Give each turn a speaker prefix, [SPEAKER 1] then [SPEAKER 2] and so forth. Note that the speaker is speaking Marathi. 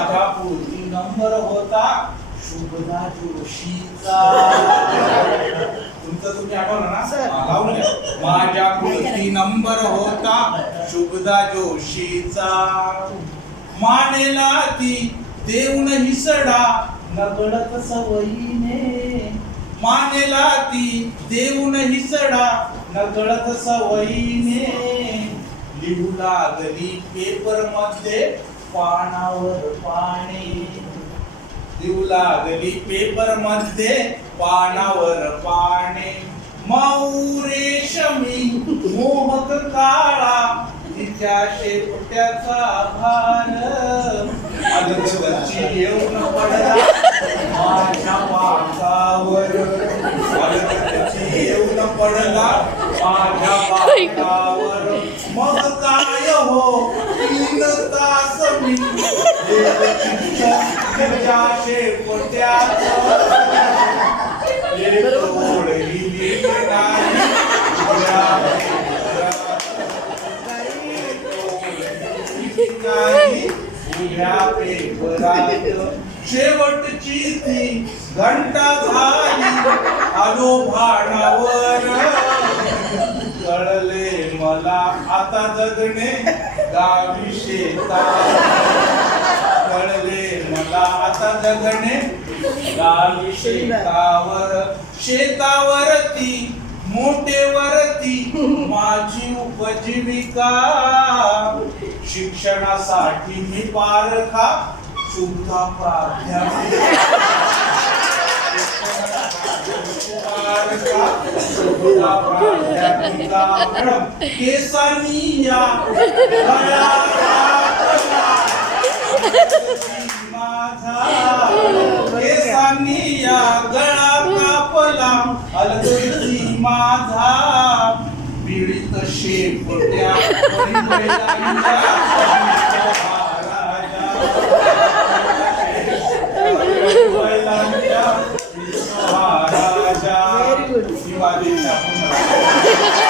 [SPEAKER 1] पुढची नंबर होता शुभदा जोशीचा. तुमचं तुम्ही आठवलं ना?
[SPEAKER 2] सर.
[SPEAKER 1] माझ्या नंबर होता शुभदा जोशीचा. मानेला ती देऊन हिसडा. नकळत सवयीने. मानेला ती देऊन हिसडा. नकळत सवयीने. लिहू लागली पेपरमध्ये पानावर पाणी. लिहू लागली पेपरमध्ये पानावर पाने मऊ रेशमी मोहक काळा तिच्या शेपट्याचा भार अलगदची येऊन पडला. माझ्या अलगदची येऊन पडला. माझ्या पाकावर मग काय तीन तास मी शेवटची ती घंटा झाली. आलो भाडावर मला आता जगणे गावी शेतात. कळले मला आता जगणे गावी शेतावर. शेतावरती मोठेवरती माझी उपजीविका. शिक्षणासाठी मी पारखा सुद्धा प्राध्यापिका. पारखा सुद्धा प्राध्यापिका मॅडम केसानी या माझा केसांनी या गळा कापला अलगदी माझा पीडित शेपट्या परिणयाला Thank you.